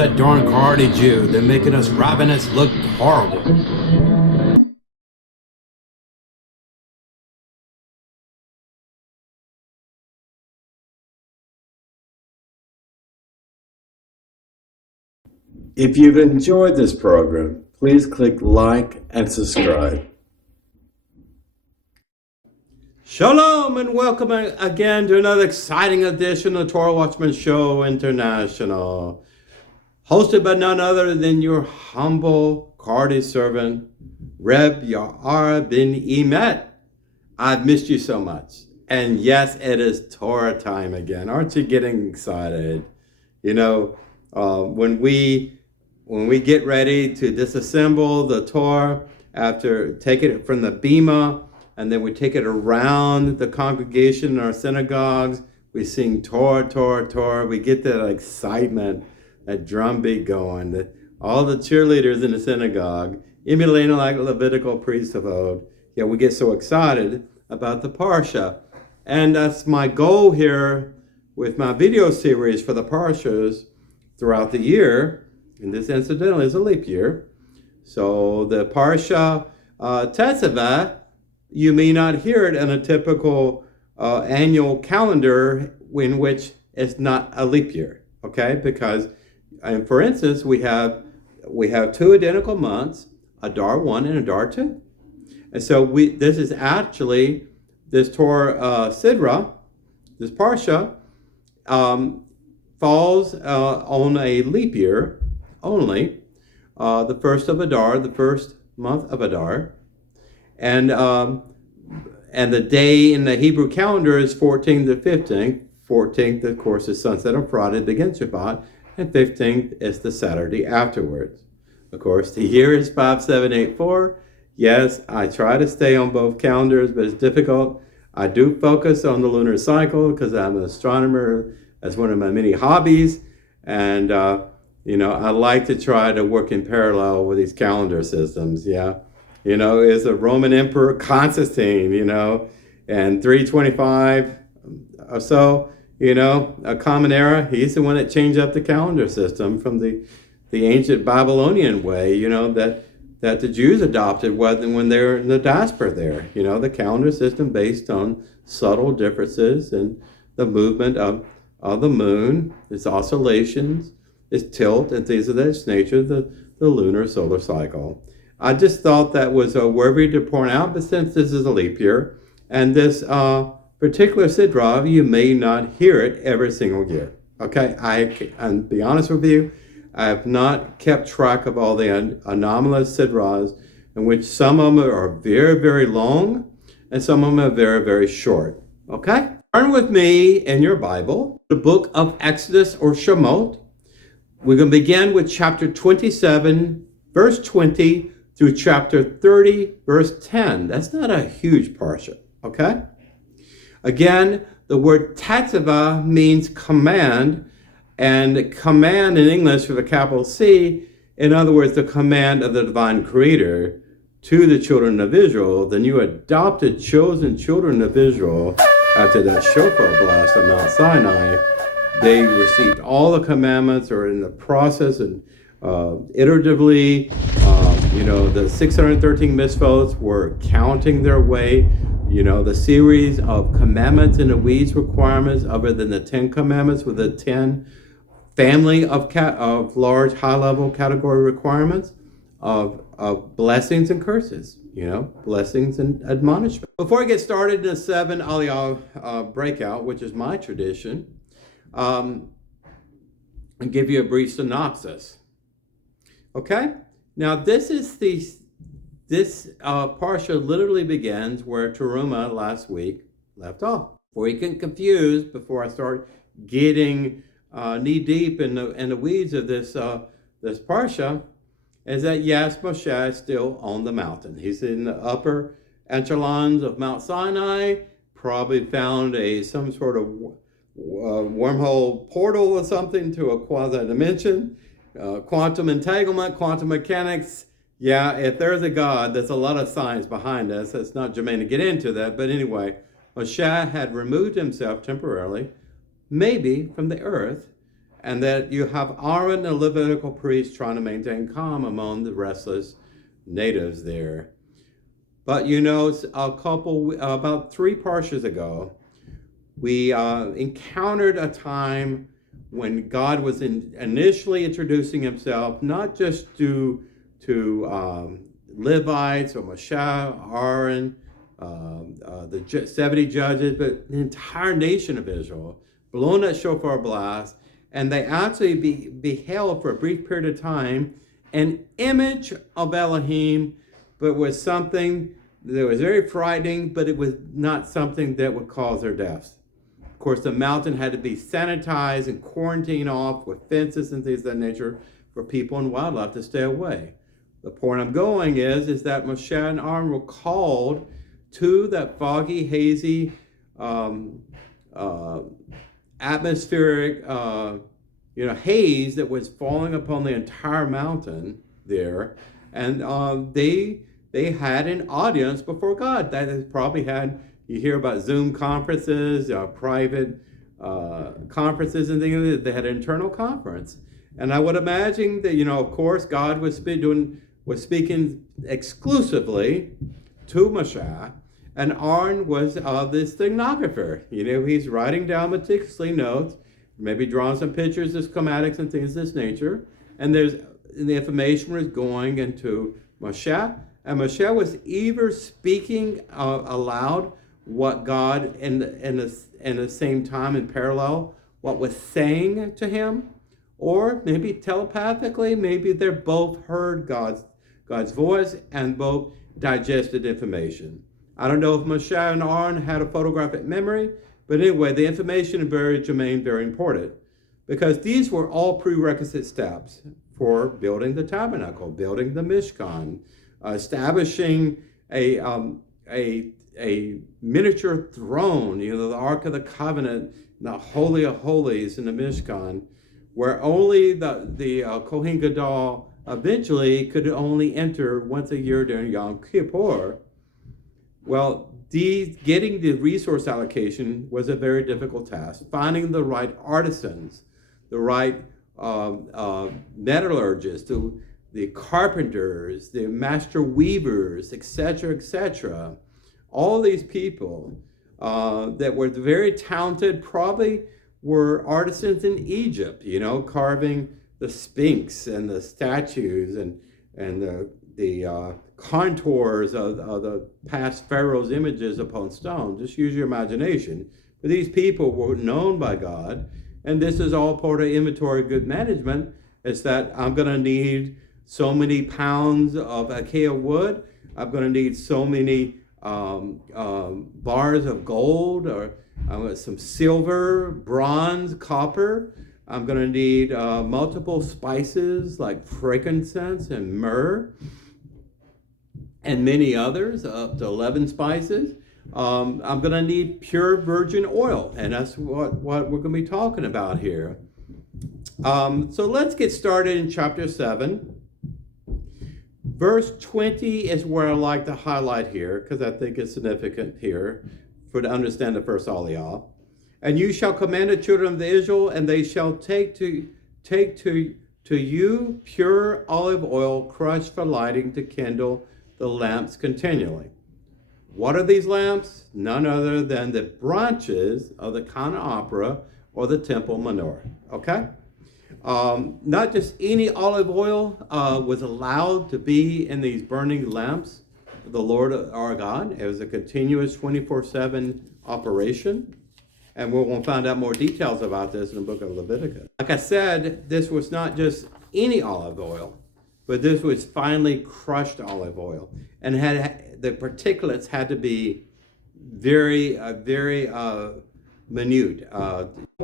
that darn Cardi Jew? They're making us ravenous look horrible. If you've enjoyed this program, please click like and subscribe. Shalom and welcome again to another exciting edition of Torah Watchman Show International. Hosted by none other than your humble Cardi servant, Reb Yaara ben-Emmett. I've missed you so much. And yes, it is Torah time again. Aren't you getting excited? You know, when we get ready to disassemble the Torah after taking it from the Bima, and then we take it around the congregation in our synagogues, we sing Torah, Torah, Torah. We get that excitement, that drumbeat going. All the cheerleaders in the synagogue, emulating like Levitical priesthood. Yeah, we get so excited about the Parashat. And that's my goal here with my video series for the Parashas throughout the year. And this incidentally is a leap year. So the Parashat Tetzaveh, you may not hear it in a typical annual calendar in which it's not a leap year, okay? Because, and for instance, we have two identical months, Adar 1 and Adar 2. And so this is actually, this Torah Sidra, this Parsha, falls on a leap year only, the first of Adar, the first month of Adar. And the day in the Hebrew calendar is 14th to 15th. 14th, of course, is sunset on Friday, begins Shabbat, and 15th is the Saturday afterwards. Of course, the year is 5784. Yes, I try to stay on both calendars, but it's difficult. I do focus on the lunar cycle because I'm an astronomer. That's one of my many hobbies. And, I like to try to work in parallel with these calendar systems, yeah. It's a Roman Emperor Constantine, and 325 or so, a common era. He's the one that changed up the calendar system from the ancient Babylonian way, that the Jews adopted when they were in the diaspora there. The calendar system based on subtle differences in the movement of the moon, its oscillations, its tilt, and things of that nature, the lunar solar cycle. I just thought that was worthy to point out, but since this is a leap year, and this particular Sidra, you may not hear it every single year. Okay, I'll be honest with you, I have not kept track of all the anomalous Sidras, in which some of them are very, very long, and some of them are very, very short. Okay? Turn with me in your Bible, the book of Exodus or Shemot. We're going to begin with chapter 27, verse 20, through chapter 30, verse 10. That's not a huge parsha, okay? Again, the word Tetzaveh means command, and command in English with a capital C, in other words, the command of the divine creator to the children of Israel, the new adopted, chosen children of Israel, after that shofar blast on Mount Sinai. They received all the commandments, or in the process, and iteratively, the 613 mitzvot were counting their way. The series of commandments and the weeds requirements, other than the 10 commandments, with the 10 family of large, high-level category requirements of blessings and curses. Blessings and admonishment. Before I get started in the 7 Aliyah breakout, which is my tradition, I'll give you a brief synopsis. Okay? Now, this parsha literally begins where Teruma last week left off. Before you get confused, before I start getting knee deep in the weeds of this parsha, is that yes, Moshe is still on the mountain. He's in the upper echelons of Mount Sinai. Probably found some sort of wormhole portal or something to a quasi-dimension. Quantum entanglement, quantum mechanics. Yeah, if there's a God, there's a lot of science behind us. It's not germane to get into that. But anyway, Moshe had removed himself temporarily, maybe from the earth, and that you have Aaron, the Levitical priest, trying to maintain calm among the restless natives there. But about 3 parshas ago, we encountered a time when God was initially introducing himself, not just to Levites or Moshe, Aaron, the 70 judges, but the entire nation of Israel, blowing that shofar blast, and they actually beheld for a brief period of time an image of Elohim, but was something that was very frightening, but it was not something that would cause their deaths. Of course, the mountain had to be sanitized and quarantined off with fences and things of that nature for people and wildlife to stay away. The point I'm going is that Moshe and Aaron were called to that foggy, hazy, atmospheric, haze that was falling upon the entire mountain there, and they had an audience before God. That has probably had, you hear about Zoom conferences, private conferences and things. They had an internal conference, and I would imagine that of course God was speaking exclusively to Moshe, and Aaron was this stenographer. He's writing down meticulously notes, maybe drawing some pictures of schematics and things of this nature, and the information was going into Moshe, and Moshe was either speaking aloud what God in the same time in parallel what was saying to him, or maybe telepathically, maybe they both heard God's voice and both digested information. I don't know if Moshe and Aaron had a photographic memory, but anyway, the information is very germane, very important, because these were all prerequisite steps for building the tabernacle, building the Mishkan, establishing a miniature throne, the Ark of the Covenant, the Holy of Holies in the Mishkan, where only the Kohen Gadol eventually could only enter once a year during Yom Kippur. Well, getting the resource allocation was a very difficult task. Finding the right artisans, the right metallurgists, the carpenters, the master weavers, etc., etc. All these people that were very talented probably were artisans in Egypt, carving the Sphinx and the statues and the contours of the past pharaoh's images upon stone. Just use your imagination. But these people were known by God, and this is all part of inventory good management. It's that I'm going to need so many pounds of acacia wood. I'm going to need so many bars of gold, or some silver, bronze, copper. I'm going to need multiple spices like frankincense and myrrh, and many others, up to 11 spices. I'm going to need pure virgin oil, and that's what we're going to be talking about here. So let's get started in chapter 7. Verse 20 is where I like to highlight here, because I think it's significant here to understand the first aliyah. And you shall command the children of Israel, and they shall take to you pure olive oil crushed for lighting, to kindle the lamps continually. What are these lamps? None other than the branches of the candelabra or the temple menorah. Okay? Not just any olive oil was allowed to be in these burning lamps of the Lord our God. It was a continuous 24/7 operation. And we're going to find out more details about this in the book of Leviticus. Like I said, this was not just any olive oil, but this was finely crushed olive oil. And the particulates had to be very minute,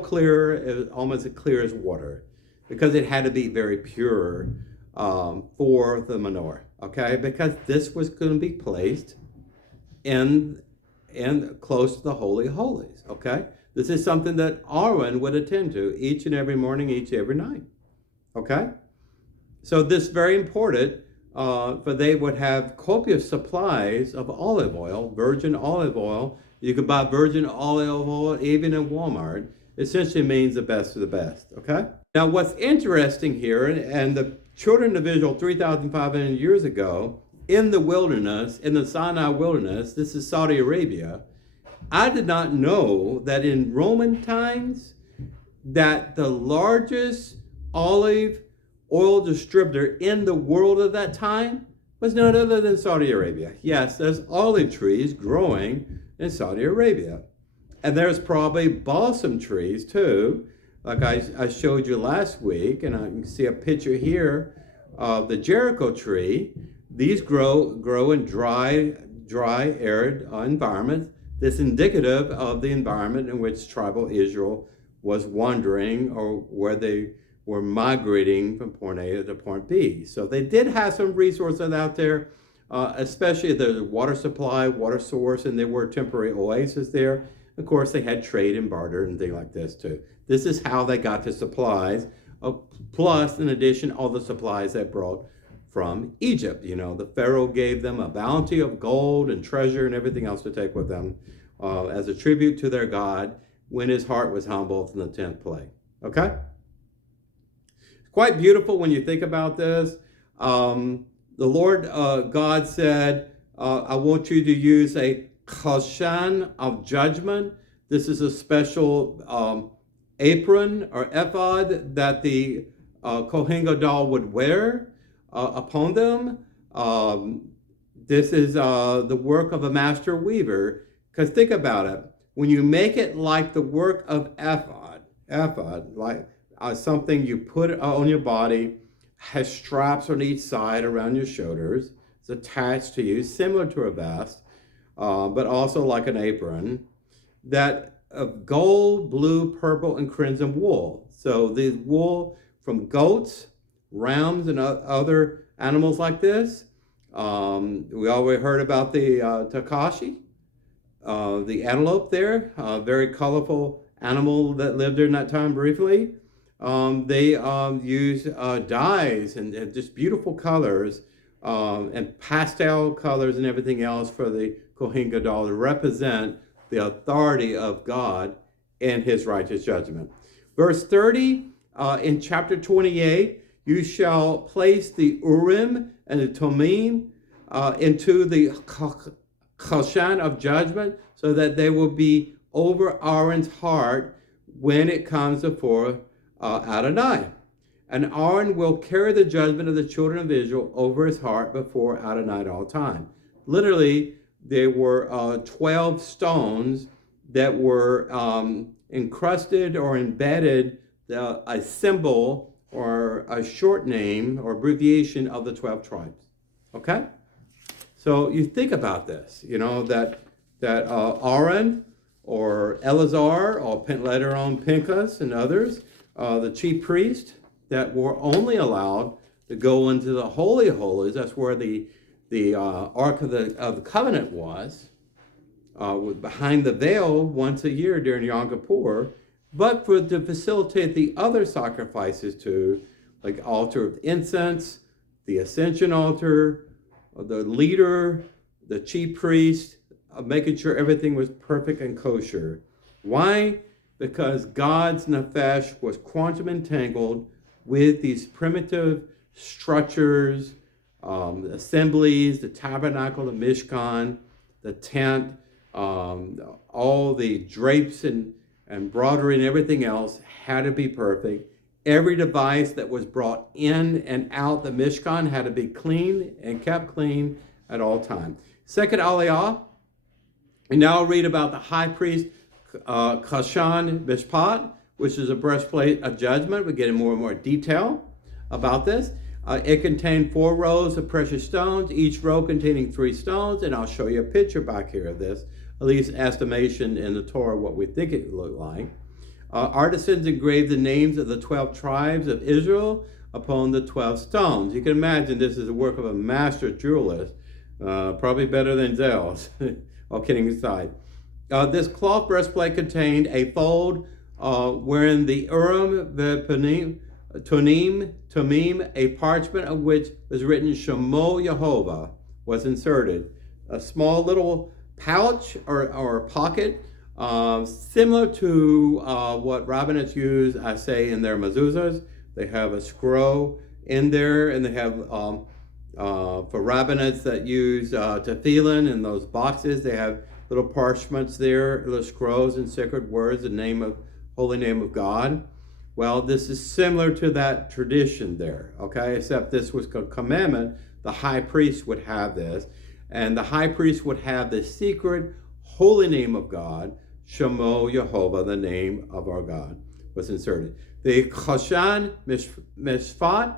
clear, almost as clear as water, because it had to be very pure for the menorah, okay? Because this was going to be placed in close to the Holy of Holies, okay? This is something that Aaron would attend to each and every morning, each and every night, okay? So this is very important, for they would have copious supplies of olive oil, virgin olive oil. You could buy virgin olive oil even in Walmart. Essentially means the best of the best, okay? Now, what's interesting here, and the children of Israel 3,500 years ago in the wilderness, in the Sinai wilderness, this is Saudi Arabia, I did not know that in Roman times, that the largest olive oil distributor in the world at that time was none other than Saudi Arabia. Yes, there's olive trees growing in Saudi Arabia. And there's probably balsam trees too, like I showed you last week, and I can see a picture here of the Jericho tree. These grow in dry, arid environments. This is indicative of the environment in which tribal Israel was wandering, or where they were migrating from point A to point B. So they did have some resources out there, especially the water supply, water source, and there were temporary oases there. Of course, they had trade and barter and things like this too. This is how they got the supplies, plus, in addition, all the supplies they brought from Egypt. You know, the Pharaoh gave them a bounty of gold and treasure and everything else to take with them as a tribute to their God when his heart was humbled in the 10th plague. Okay? It's quite beautiful when you think about this. The Lord God said, I want you to use a kashan of judgment. This is a special apron or ephod that the Kohen Gadol would wear upon them. This is the work of a master weaver. Because think about it. When you make it like the work of ephod, like something you put on your body, has straps on each side around your shoulders. It's attached to you, similar to a vest, but also like an apron, that of gold, blue, purple, and crimson wool. So the wool from goats, rams, and other animals like this. We already heard about the Takashi, the antelope there, a very colorful animal that lived during that time briefly. They use dyes and just beautiful colors and pastel colors and everything else for the Kohen Gadol to represent the authority of God and his righteous judgment. Verse 30, in chapter 28, you shall place the Urim and the Thummim into the kashan of judgment, so that they will be over Aaron's heart when it comes before Adonai. And Aaron will carry the judgment of the children of Israel over his heart before Adonai at all time. Literally, there were 12 stones that were encrusted or embedded a symbol or a short name or abbreviation of the 12 tribes. Okay? So you think about this, you know, that Aaron or Eleazar or later on Pinchas and others, the chief priest, that were only allowed to go into the Holy of Holies. That's where the Ark of the Covenant was, behind the veil once a year during Yom Kippur, but to facilitate the other sacrifices too, like altar of incense, the ascension altar, the leader, the chief priest, making sure everything was perfect and kosher. Why? Because God's nefesh was quantum entangled with these primitive structures, assemblies, the tabernacle, the Mishkan, the tent, all the drapes and embroidery and everything else had to be perfect. Every device that was brought in and out the Mishkan had to be clean and kept clean at all times. Second Aliyah, and now I'll read about the high priest Kashan Mishpat, which is a breastplate of judgment. We're getting more and more detail about this. It contained 4 rows of precious stones, each row containing 3 stones, and I'll show you a picture back here of this, at least estimation in the Torah what we think it looked like. Artisans engraved the names of the 12 tribes of Israel upon the 12 stones. You can imagine this is the work of a master jewelist, probably better than Zell's, all kidding aside. This cloth breastplate contained a fold wherein the Urim, the Thummim, a parchment of which was written Shemo Yehovah, was inserted. A small little pouch or pocket Similar to what rabbinites use, I say, in their mezuzahs. They have a scroll in there, and they have, for rabbinates that use tefillin in those boxes, they have little parchments there, little scrolls and sacred words, holy name of God. Well, this is similar to that tradition there, okay? Except this was a commandment. The high priest would have this, and the high priest would have the secret holy name of God, Shemo Yehovah, the name of our God, was inserted. The Choshan Mishpat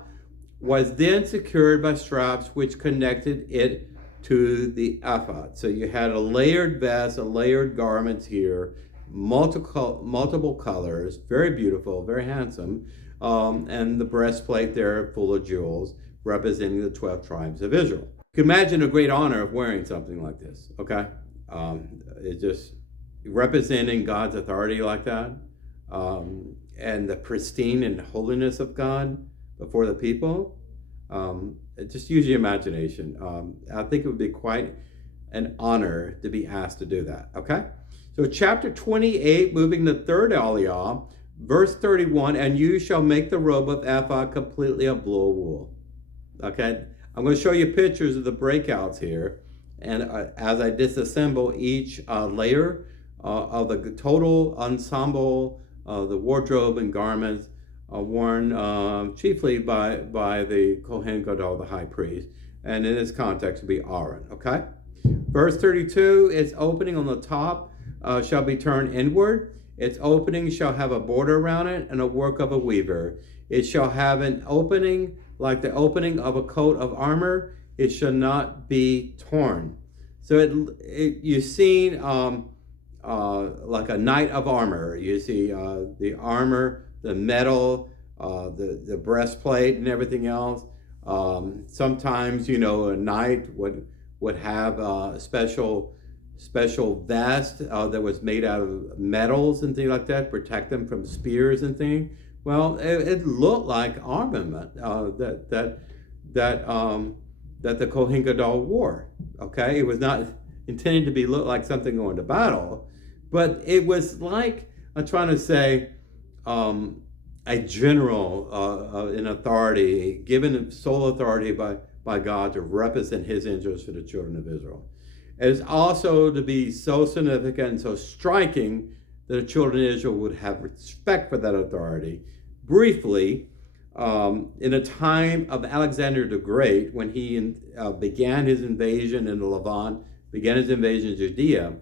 was then secured by straps which connected it to the ephod. So you had a layered vest, a layered garments here, multiple colors, very beautiful, very handsome, and the breastplate there full of jewels representing the 12 tribes of Israel. You can imagine a great honor of wearing something like this, okay? It's just representing God's authority like that, and the pristine and holiness of God before the people. Just use your imagination. I think it would be quite an honor to be asked to do that, okay? So chapter 28, moving the third aliyah, verse 31, and you shall make the robe of ephod completely of blue wool. Okay, I'm going to show you pictures of the breakouts here, and as I disassemble each layer of the total ensemble, the wardrobe and garments worn chiefly by the Kohen Gadol, the high priest, and in this context would be Aaron, okay? Verse 32, its opening on the top shall be turned inward. Its opening shall have a border around it and a work of a weaver. It shall have an opening like the opening of a coat of armor. It shall not be torn. So you've seen like a knight of armor. You see the armor, the metal, the breastplate and everything else. Sometimes, a knight would have a special vest that was made out of metals and things like that, protect them from spears and things. Well, it looked like armament that the Kohen Gadol wore. Okay, it was not intended to look like something going to battle, but it was like, I'm trying to say, a general in authority, given sole authority by God to represent his interests for the children of Israel. It is also to be so significant and so striking that the children of Israel would have respect for that authority. Briefly, in a time of Alexander the Great, when he began his invasion in the Levant, began his invasion of Judea,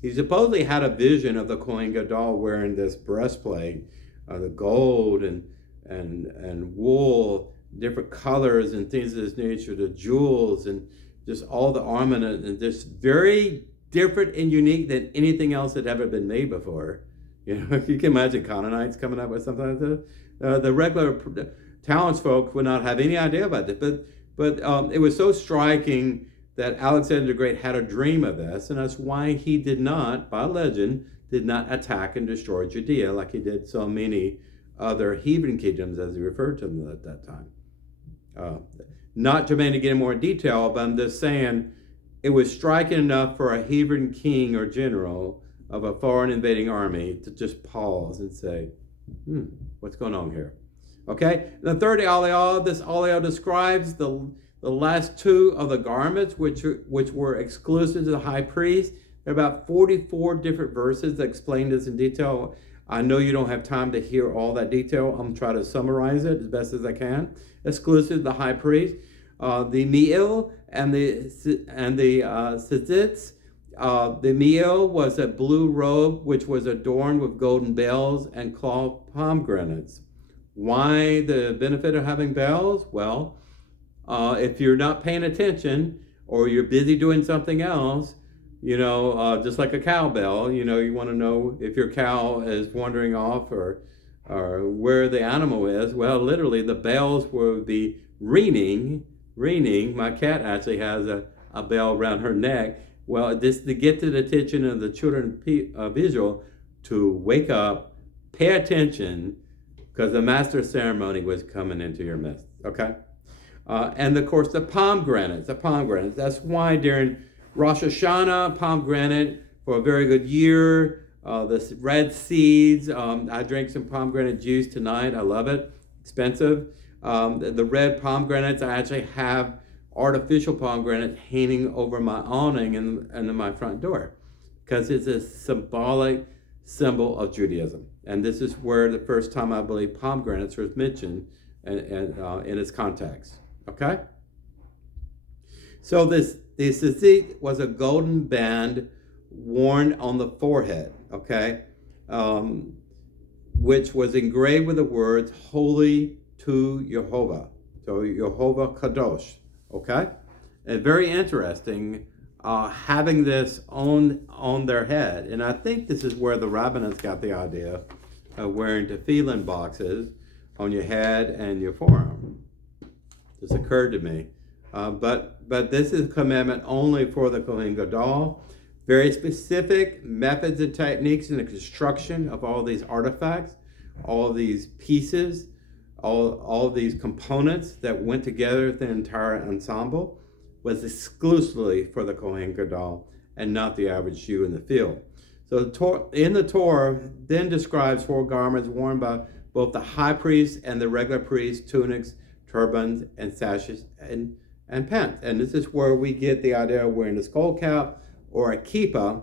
he supposedly had a vision of the Kohen Gadol wearing this breastplate, the gold and wool, different colors and things of this nature, the jewels and just all the armament, and just very different and unique than anything else that had ever been made before. You can imagine Canaanites coming up with something like that. The regular townsfolk would not have any idea about it, but it was so striking that Alexander the Great had a dream of this, and that's why he did not, by legend, attack and destroy Judea like he did so many other heathen kingdoms, as he referred to them at that time. Not germane to get in more detail, but I'm just saying it was striking enough for a heathen king or general of a foreign invading army to just pause and say, what's going on here? Okay, the third aliyah, this aliyah describes the last two of the garments which were exclusive to the high priest. There are about 44 different verses that explain this in detail. I know you don't have time to hear all that detail. I'm trying to summarize it as best as I can. Exclusive to the high priest, the me'il and the tzitz. The me'il was a blue robe which was adorned with golden bells and cloth pomegranates. Why the benefit of having bells? Well, if you're not paying attention or you're busy doing something else, just like a cowbell, you want to know if your cow is wandering off or where the animal is. Well, literally, the bells will be ringing. My cat actually has a bell around her neck. Well, this to get to the attention of the children of Israel to wake up, pay attention, because the master ceremony was coming into your midst. Okay, and of course the pomegranates. That's why during Rosh Hashanah, pomegranate for a very good year, this red seeds. I drank some pomegranate juice tonight. I love it. Expensive. The red pomegranates, I actually have artificial pomegranates hanging over my awning and my front door, because it's a symbolic symbol of Judaism. And this is where the first time I believe pomegranates was mentioned in its context. Okay? So the tzitzit was a golden band worn on the forehead, okay, which was engraved with the words "Holy to Jehovah," so Jehovah Kadosh, okay, and very interesting having this on their head, and I think this is where the rabbinites got the idea of wearing tefillin boxes on your head and your forearm. This occurred to me. But this is a commandment only for the Kohen Gadol. Very specific methods and techniques in the construction of all these artifacts, all these pieces, all these components that went together, the entire ensemble, was exclusively for the Kohen Gadol and not the average Jew in the field. So in the Torah then describes 4 garments worn by both the high priest and the regular priest: tunics, turbans, and sashes, and pants. And this is where we get the idea of wearing a skull cap or a kippah,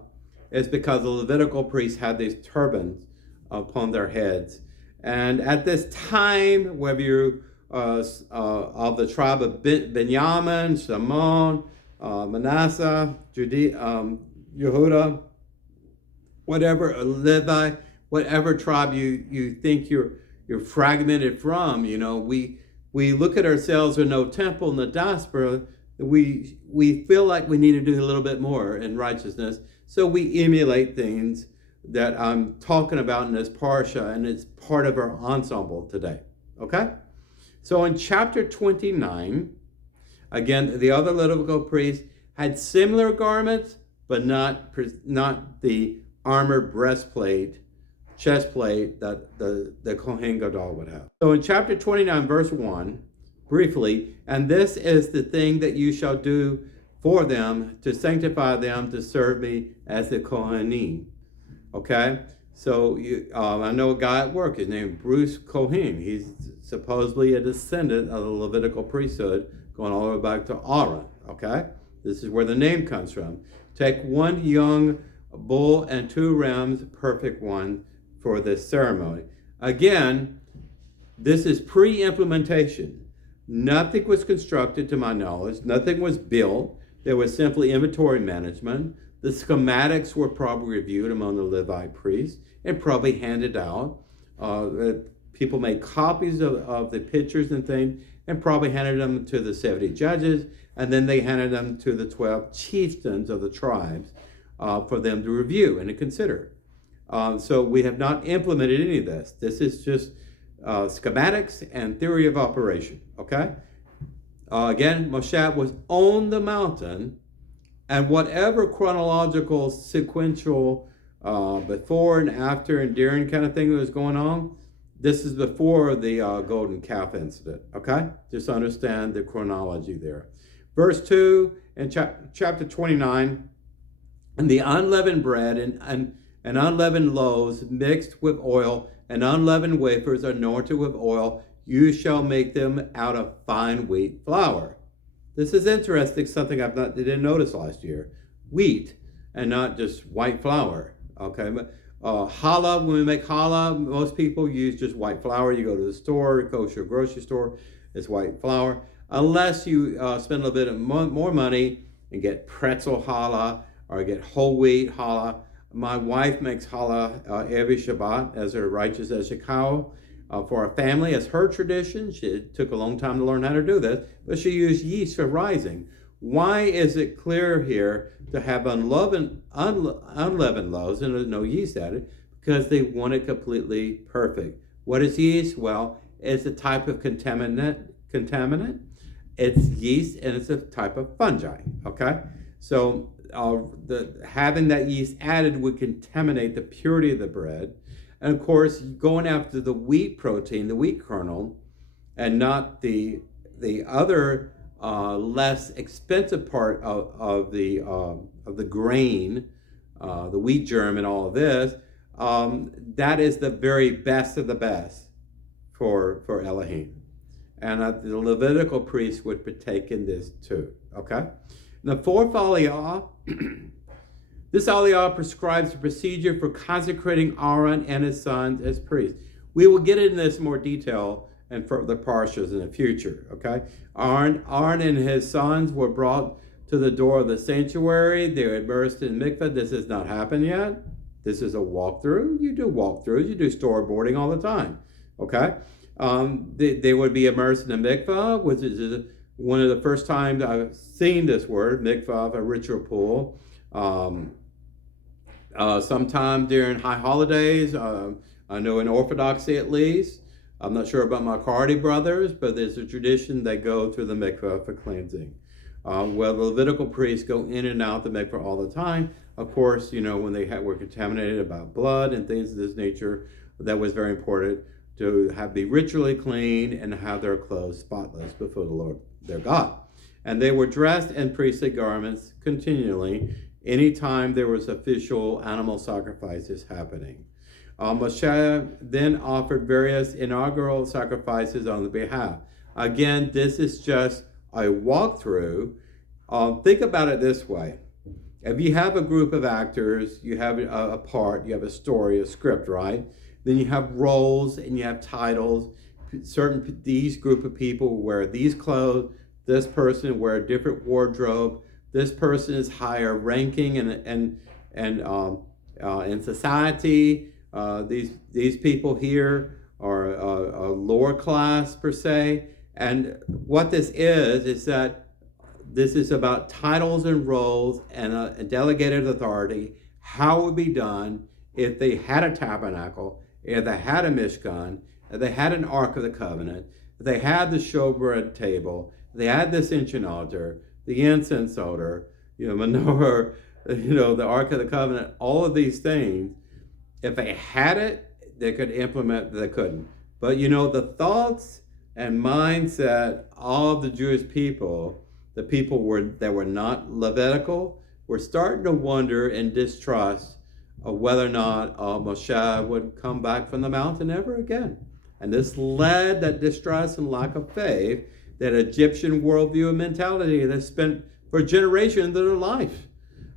is because the Levitical priests had these turbans upon their heads. And at this time, whether you're of the tribe of Benjamin, Shimon, Manasseh, Yehuda, whatever, Levi, whatever tribe you think you're fragmented from, we look at ourselves with no temple in the diaspora. We feel like we need to do a little bit more in righteousness, so we emulate things that I'm talking about in this parsha, and it's part of our ensemble today. Okay, so in chapter 29, again, the other Levitical priests had similar garments, but not the armored breastplate, chest plate that the Kohen Gadol would have. So in chapter 29, verse 1, briefly, and this is the thing that you shall do for them to sanctify them to serve me as the Kohanim. Okay? So I know a guy at work, his name is Bruce Cohen. He's supposedly a descendant of the Levitical priesthood, going all the way back to Aaron. Okay? This is where the name comes from. Take 1 young bull and 2 rams, perfect one, for this ceremony. Again, this is pre-implementation. Nothing was constructed to my knowledge. Nothing was built. There was simply inventory management. The schematics were probably reviewed among the Levite priests and probably handed out. People made copies of the pictures and things and probably handed them to the 70 judges, and then they handed them to the 12 chieftains of the tribes for them to review and to consider. So we have not implemented any of this. This is just schematics and theory of operation, okay? Again, Moshe was on the mountain, and whatever chronological, sequential, before and after and during kind of thing that was going on, this is before the golden calf incident, okay? Just understand the chronology there. Verse 2 in chapter 29, and the unleavened bread and unleavened loaves mixed with oil, and unleavened wafers anointed with oil, you shall make them out of fine wheat flour. This is interesting, something I didn't notice last year. Wheat and not just white flour. Okay, challah, when we make challah, most people use just white flour. You go to the store, kosher grocery store, it's white flour. Unless you spend a little bit more money and get pretzel challah or get whole wheat challah. My wife makes challah every Shabbat as a righteous as a cow for our family. As her tradition. It took a long time to learn how to do this, but she used yeast for rising. Why is it clear here to have unleavened loaves and there's no yeast added? Because they want it completely perfect. What is yeast? Well, it's a type of contaminant. It's yeast and it's a type of fungi. Okay, so having that yeast added would contaminate the purity of the bread. And of course, going after the wheat protein, the wheat kernel, and not the other less expensive part of the grain, the wheat germ, and all of this, that is the very best of the best for Elohim. And the Levitical priest would partake in this too, okay? The fourth aliyah, this aliyah prescribes a procedure for consecrating Aaron and his sons as priests. We will get into this in more detail and further parshas in the future, okay? Aaron and his sons were brought to the door of the sanctuary. They were immersed in mikveh. This has not happened yet. This is a walkthrough. You do walkthroughs. You do storyboarding all the time, okay? They would be immersed in a mikveh, which is one of the first times I've seen this word, mikveh, a ritual pool. Sometime during high holidays, I know in Orthodoxy at least, I'm not sure about my Cardi brothers, but there's a tradition they go to the mikveh for cleansing. Well, the Levitical priests go in and out the mikveh all the time. Of course, when they were contaminated about blood and things of this nature, that was very important to be ritually clean and have their clothes spotless before the Lord their God. And they were dressed in priestly garments continually anytime there was official animal sacrifices happening. Moshe then offered various inaugural sacrifices on the behalf. Again, this is just a walkthrough. Think about it this way. If you have a group of actors, you have a part, you have a story, a script, right? Then you have roles and you have titles. These group of people wear these clothes. This person wear a different wardrobe. This person is higher ranking in society. These people here are a lower class per se. And what this is that this is about titles and roles and a delegated authority, how it would be done if they had a tabernacle, if they had a Mishkan, if they had an Ark of the Covenant, if they had the showbread table, if they had this ancient altar, the incense odor, menorah, the Ark of the Covenant, all of these things. If they had it, they could implement, they couldn't. But the thoughts and mindset of the Jewish people, the people that were not Levitical, were starting to wonder and distrust of whether or not Moshe would come back from the mountain ever again. And this led that distrust and lack of faith, that Egyptian worldview and mentality that spent for generations of their life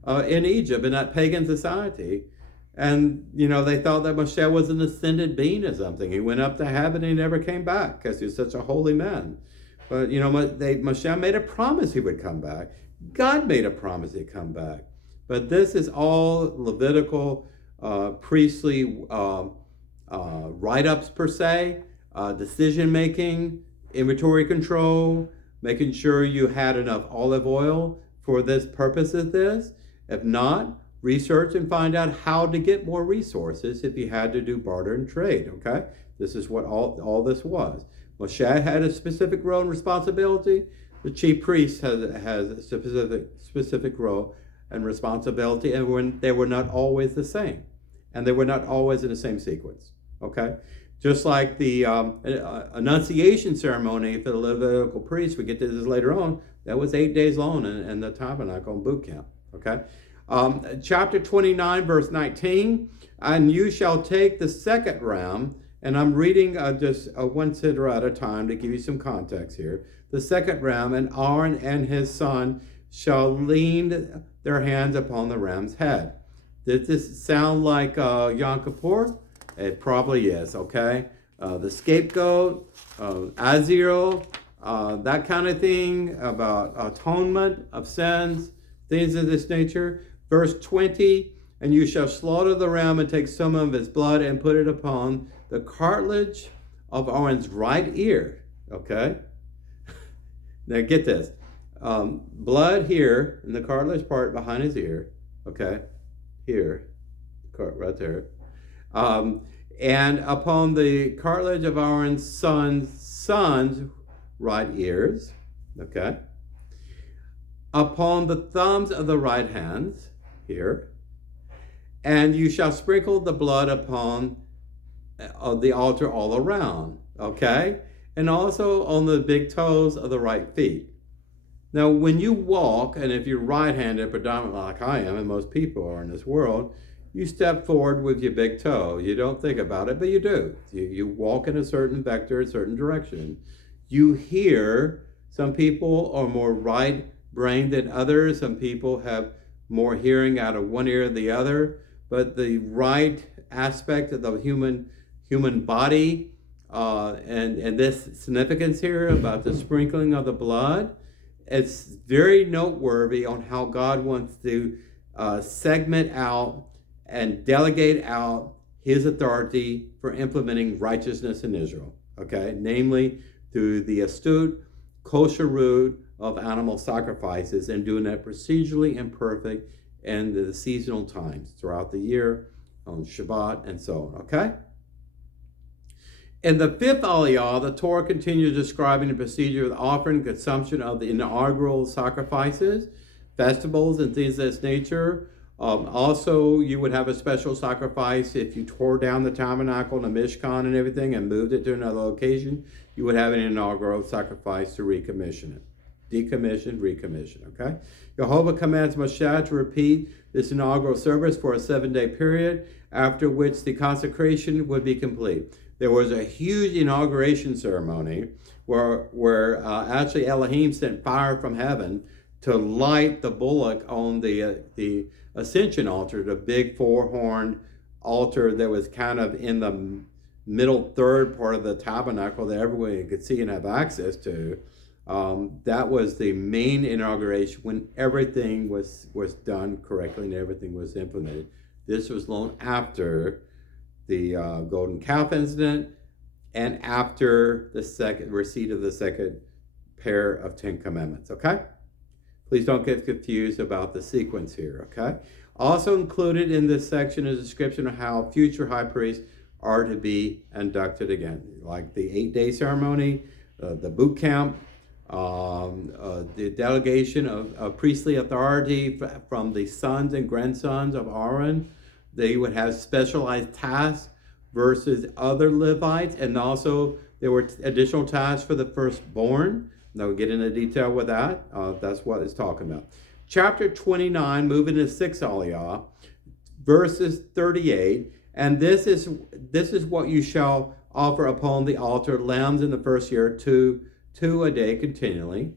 in Egypt, in that pagan society. And, they thought that Moshe was an ascended being or something. He went up to heaven and he never came back because he was such a holy man. But, Moshe made a promise he would come back. God made a promise he'd come back. But this is all Levitical, priestly write-ups per se, decision-making, inventory control, making sure you had enough olive oil for this purpose of this. If not, research and find out how to get more resources if you had to do barter and trade, okay? This is what all this was. Moshe had a specific role and responsibility. The chief priest has a specific role and responsibility, and they were not always the same. And they were not always in the same sequence, okay? Just like the Annunciation ceremony for the Levitical priests, we get to this later on, that was 8 days long in the tabernacle and boot camp, okay? Chapter 29, verse 19, and you shall take the second ram, and I'm reading just one siddur at a time to give you some context here. The second ram, and Aaron and his son shall lean their hands upon the ram's head. Does this sound like Yom Kippur? It probably is, okay? The scapegoat, Azir, that kind of thing, about atonement of sins, things of this nature. Verse 20, and you shall slaughter the ram and take some of his blood and put it upon the cartilage of Aaron's right ear, okay? Now get this. Blood here in the cartilage part behind his ear, okay? Here, right there. And upon the cartilage of Aaron's son's right ears, okay? Upon the thumbs of the right hands, here, and you shall sprinkle the blood upon the altar all around, okay? And also on the big toes of the right feet. Now, when you walk, and if you're right-handed, predominantly like I am, and most people are in this world, you step forward with your big toe. You don't think about it, but you do. You walk in a certain vector, a certain direction. You hear. Some people are more right-brained than others. Some people have more hearing out of one ear than the other. But the right aspect of the human body, and this significance here about the sprinkling of the blood, it's very noteworthy on how God wants to segment out and delegate out his authority for implementing righteousness in Israel, okay? Namely, through the astute, kosher route of animal sacrifices, and doing that procedurally and perfect in the seasonal times throughout the year, on Shabbat, and so on, okay? In the fifth aliyah, the Torah continues describing the procedure of the offering, consumption of the inaugural sacrifices, festivals, and things of this nature. Also, you would have a special sacrifice if you tore down the tabernacle and the Mishkan and everything and moved it to another location. You would have an inaugural sacrifice to recommission it. Decommission, recommission, okay? Jehovah commands Moshe to repeat this inaugural service for a 7-day period, after which the consecration would be complete. There was a huge inauguration ceremony where actually Elohim sent fire from heaven to light the bullock on the ascension altar, the big four-horned altar that was kind of in the middle third part of the tabernacle that everyone could see and have access to. That was the main inauguration when everything was done correctly and everything was implemented. This was long after the golden calf incident and after the second receipt of the second pair of 10 commandments, okay? Please don't get confused about the sequence here, okay? Also included in this section is a description of how future high priests are to be inducted again, like the 8-day ceremony, the boot camp, the delegation of priestly authority from the sons and grandsons of Aaron. They would have specialized tasks versus other Levites, and also there were additional tasks for the firstborn. Now we'll get into detail with that. That's what it's talking about. Chapter 29, moving to 6 aliyah, verses 38, and this is what you shall offer upon the altar: lambs in the first year, two a day continually.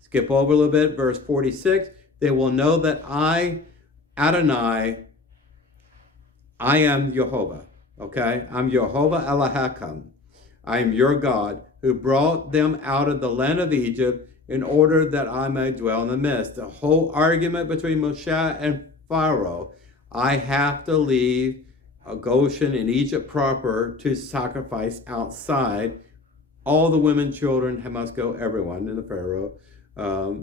Skip over a little bit, verse 46. They will know that I, Adonai, I am Jehovah. Okay, I'm Jehovah Elohim. I am your God, who brought them out of the land of Egypt in order that I may dwell in the midst. The whole argument between Moshe and Pharaoh, I have to leave Goshen in Egypt proper to sacrifice outside. All the women, children must go, everyone. And the Pharaoh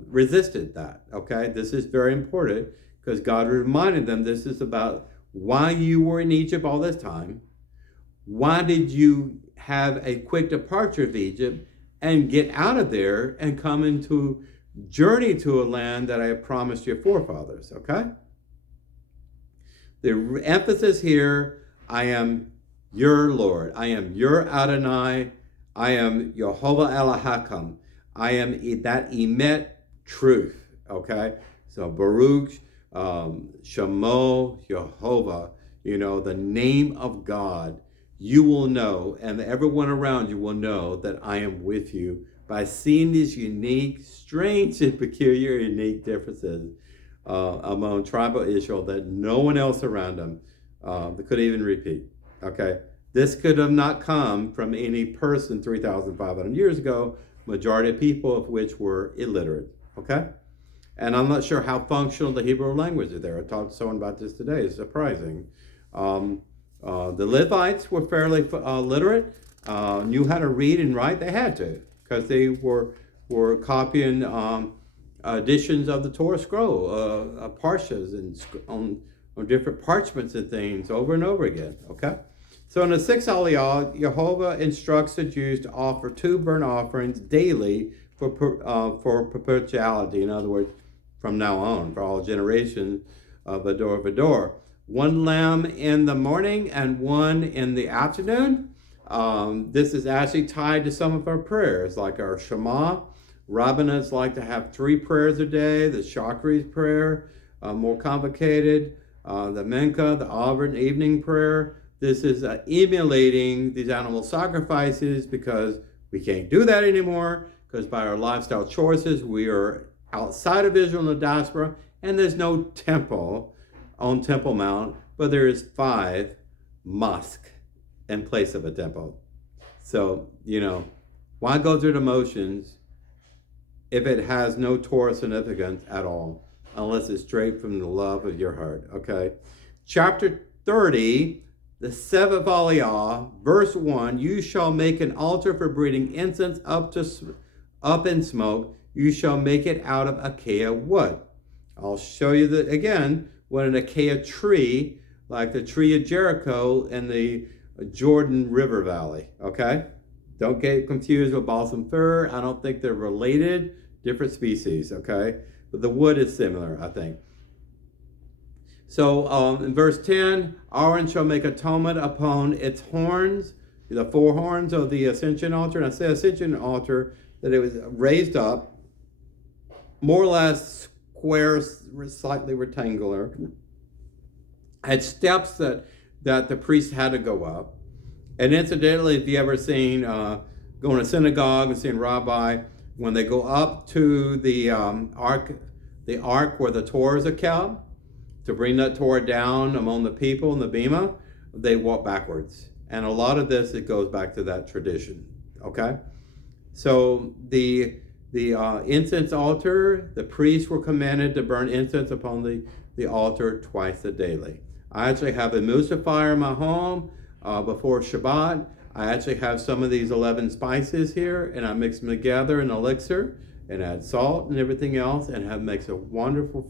resisted that, okay? This is very important because God reminded them this is about why you were in Egypt all this time. Why did you have a quick departure of Egypt and get out of there and come into journey to a land that I have promised your forefathers, okay? The emphasis here, I am your Lord. I am your Adonai. I am Jehovah Elohim. I am that emet truth, okay? So Baruch, Shemo, Jehovah, the name of God. You will know, and everyone around you will know that I am with you by seeing these unique, strange, and peculiar, unique differences among tribal Israel that no one else around them could even repeat. Okay, this could have not come from any person 3,500 years ago, majority of people of which were illiterate. Okay, and I'm not sure how functional the Hebrew language is there. I talked to someone about this today. It's surprising. The Levites were fairly literate, knew how to read and write. They had to, because they were copying editions of the Torah scroll, parshas, and on different parchments and things over and over again. Okay, so in the 6th aliyah, Jehovah instructs the Jews to offer 2 burnt offerings daily for perpetuality. In other words, from now on, for all generations, vador vador. 1 lamb in the morning and 1 in the afternoon. This is actually tied to some of our prayers, like our Shema. Rabbinites like to have 3 prayers a day. The Shakri's prayer, more complicated. the Mincha, the Auburn evening prayer. This is emulating these animal sacrifices because we can't do that anymore because by our lifestyle choices, we are outside of Israel in the diaspora, and there's no temple on Temple Mount, but there is 5 mosques in place of a temple. So, why go through the motions if it has no Torah significance at all, unless it's straight from the love of your heart, okay? Chapter 30, the Tetzaveh Aliyah, verse 1, you shall make an altar for breathing incense up in smoke. You shall make it out of acacia wood. I'll show you that again, what an acacia tree, like the tree of Jericho in the Jordan River Valley, okay? Don't get confused with balsam fir. I don't think they're related, different species, okay? But the wood is similar, I think. So in verse 10, Aaron shall make atonement upon its horns, the 4 horns of the ascension altar. And I say ascension altar, that it was raised up, more or less square, slightly rectangular. Had steps that the priest had to go up. And incidentally, if you ever seen, going to synagogue and seeing rabbi, when they go up to the ark where the Torahs are kept, to bring that Torah down among the people in the bima, they walk backwards. And a lot of this, it goes back to that tradition, okay? So the incense altar, the priests were commanded to burn incense upon the altar twice a daily. I actually have a musaphire in my home before Shabbat. I actually have some of these 11 spices here, and I mix them together in elixir and add salt and everything else, and makes a wonderful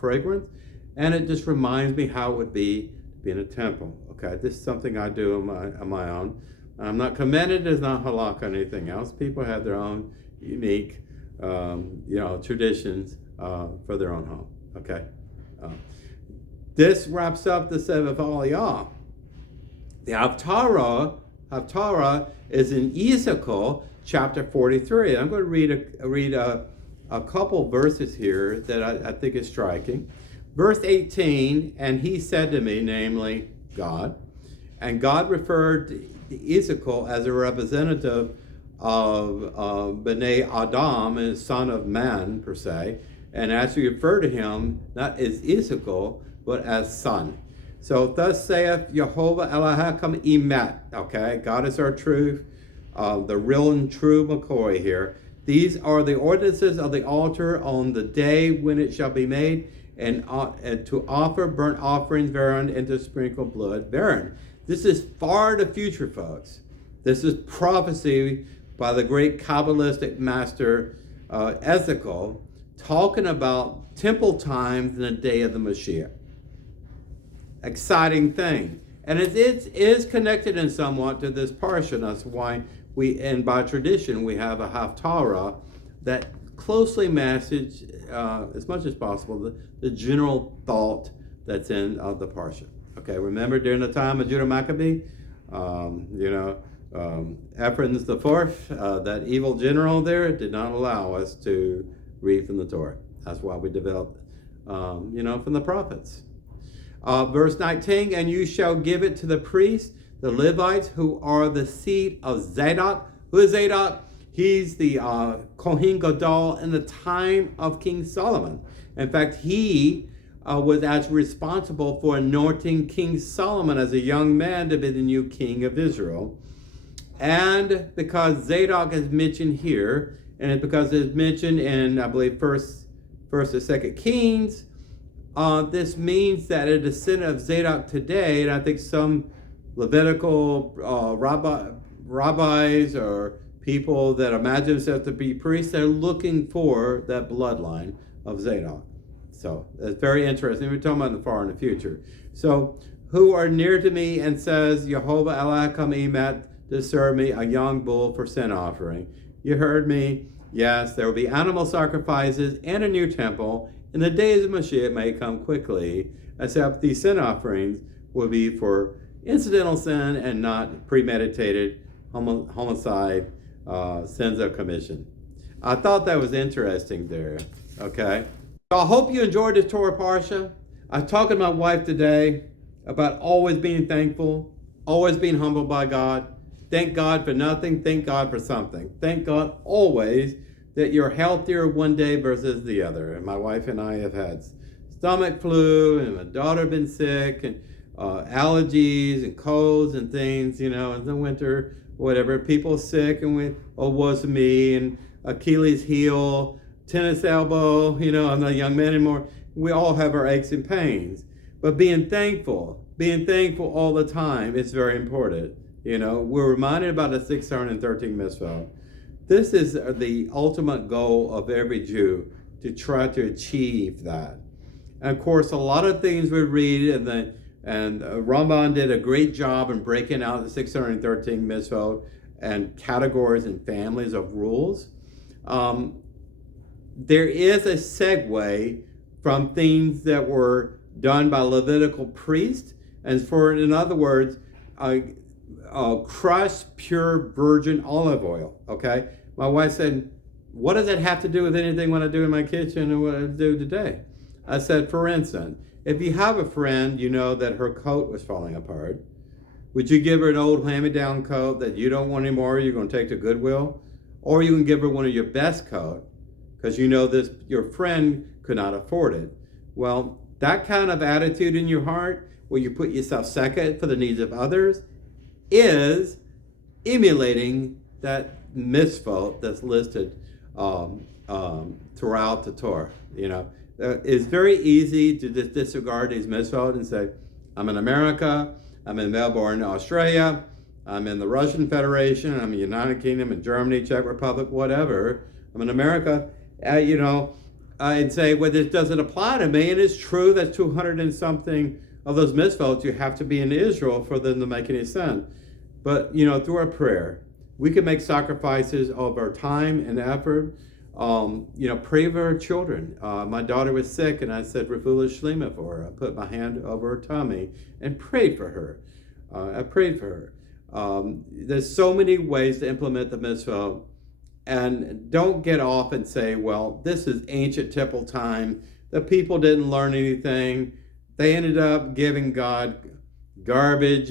fragrance. And it just reminds me how it would be to be in a temple. Okay, this is something I do on my own. I'm not commended as not halakha or anything else. People have their own unique, traditions for their own home. Okay, this wraps up the Tetzaveh Aliyah. The Haftarah is in Ezekiel chapter 43. I'm going to read a couple verses here that I think is striking. Verse 18, and he said to me, namely God, and God referred to Ezekiel as a representative of B'nai Adam, and son of man, per se, and actually referred to him not as Ezekiel, but as son. So thus saith Yehovah Elohim Emet, okay? God is our truth, the real and true McCoy here. These are the ordinances of the altar on the day when it shall be made, and to offer burnt offerings thereon and to sprinkle blood therein. This is far the future, folks. This is prophecy by the great Kabbalistic master Ezekiel, talking about temple times in the day of the Mashiach. Exciting thing. And it is connected in somewhat to this Parashat. That's why and by tradition, we have a Haftarah that closely matches, as much as possible, the general thought that's in the Parashat. Okay, remember during the time of Judah Maccabee, Ephraim the fourth, that evil general there, did not allow us to read from the Torah. That's why we developed, from the prophets. Verse 19, and you shall give it to the priests, the Levites, who are the seed of Zadok. Who is Zadok? He's the Kohen Gadol in the time of King Solomon. In fact, he was actually responsible for anointing King Solomon as a young man to be the new king of Israel. And because Zadok is mentioned here, and it's because it's mentioned in, I believe, first or second Kings, this means that a descendant of Zadok today, and I think some Levitical rabbis or people that imagine themselves to be priests, they're looking for that bloodline of Zadok. So it's very interesting. We're talking about the far in the future. So, who are near to me and says, Yehovah Elohim Emet, to serve me a young bull for sin offering. You heard me. Yes, there will be animal sacrifices and a new temple, and the days of Mashiach may come quickly, except these sin offerings will be for incidental sin and not premeditated homicide, sins of commission. I thought that was interesting there, okay? So I hope you enjoyed this Torah Parsha. I was talking to my wife today about always being thankful, always being humbled by God. Thank God for nothing, thank God for something. Thank God always that you're healthier one day versus the other. And my wife and I have had stomach flu, and my daughter been sick, and allergies and colds and things, in the winter, whatever. People sick, and was me, and Achilles heel, tennis elbow, I'm not a young man anymore. We all have our aches and pains. But being thankful all the time is very important. We're reminded about the 613 mitzvot. This is the ultimate goal of every Jew, to try to achieve that. And of course, a lot of things we read, and Ramban did a great job in breaking out the 613 mitzvot and categories and families of rules. There is a segue from things that were done by Levitical priests, and in other words, crushed pure virgin olive oil. Okay, my wife said, "What does that have to do with anything what I do in my kitchen and what I do today?" I said, for instance, if you have a friend, that her coat was falling apart, would you give her an old hand-me-down coat that you don't want anymore, you're going to take to Goodwill? Or you can give her one of your best coats because your friend could not afford it. Well, that kind of attitude in your heart, where you put yourself second for the needs of others, is emulating that mitzvah that's listed throughout the Torah. It's very easy to just disregard these mitzvot and say, I'm in America, I'm in Melbourne, Australia, I'm in the Russian Federation, I'm in the United Kingdom, in Germany, Czech Republic, whatever. I'm in America, and say, well, this doesn't apply to me. And it's true that 200 and something of those mitzvot, you have to be in Israel for them to make any sense. But, through our prayer, we can make sacrifices of our time and effort. Pray for our children. My daughter was sick, and I said, Refuah Shlema for her. I put my hand over her tummy and prayed for her. I prayed for her. There's so many ways to implement the mitzvah. And don't get off and say, well, this is ancient temple time. The people didn't learn anything. They ended up giving God garbage,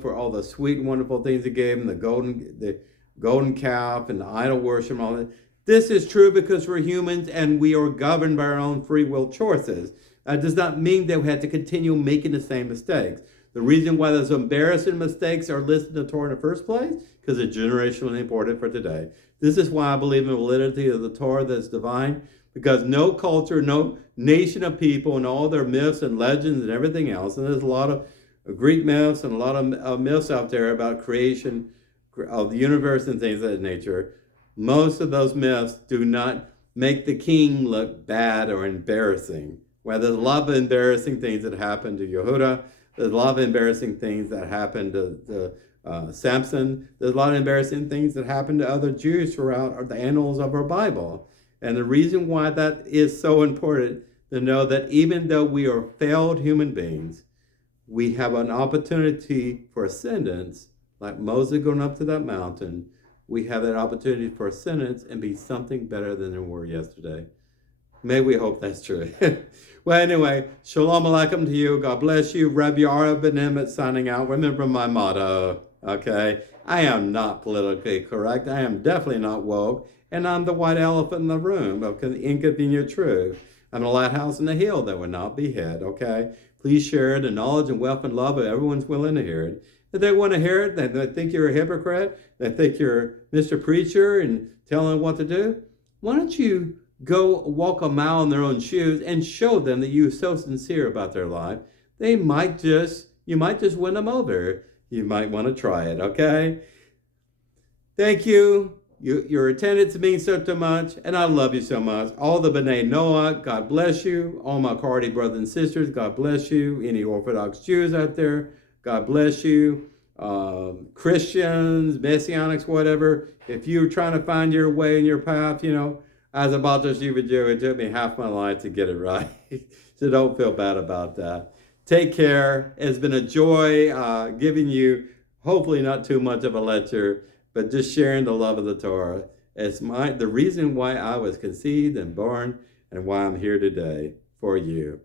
for all the sweet and wonderful things he gave him, the golden calf and the idol worship and all that. This is true because we're humans and we are governed by our own free will choices. That does not mean that we have to continue making the same mistakes. The reason why those embarrassing mistakes are listed in the Torah in the first place, because it's generationally important for today. This is why I believe in the validity of the Torah that's divine, because no culture, no nation of people and all their myths and legends and everything else, and there's a lot of Greek myths and a lot of myths out there about creation of the universe and things of that nature. Most of those myths do not make the king look bad or embarrassing. Well, there's a lot of embarrassing things that happened to Yehuda. There's a lot of embarrassing things that happened to Samson. There's a lot of embarrassing things that happened to other Jews throughout the annals of our Bible. And the reason why that is so important to know that even though we are failed human beings, we have an opportunity for ascendance, like Moses going up to that mountain. We have that opportunity for ascendance and be something better than we were yesterday. May we hope that's true. Well, anyway, shalom alaikum to you. God bless you. Rabbi Ben-Emmett signing out. Remember my motto, okay? I am not politically correct. I am definitely not woke. And I'm the white elephant in the room of inconvenient truth. I'm a lighthouse in the hill that will not be hid, okay? Please share the knowledge and wealth and love of everyone's willing to hear it. If they want to hear it, they think you're a hypocrite, they think you're Mr. Preacher and telling them what to do, why don't you go walk a mile in their own shoes and show them that you're so sincere about their life? You might just win them over. You might want to try it, okay? Thank you. Your attendance means so much, and I love you so much. All the B'nai Noah, God bless you. All my Cardi brothers and sisters, God bless you. Any Orthodox Jews out there, God bless you. Christians, Messianics, whatever. If you're trying to find your way and your path, as a Batas Yuva Jew, it took me half my life to get it right. So don't feel bad about that. Take care. It's been a joy giving you, hopefully not too much of a lecture, but just sharing the love of the Torah. It's the reason why I was conceived and born and why I'm here today for you.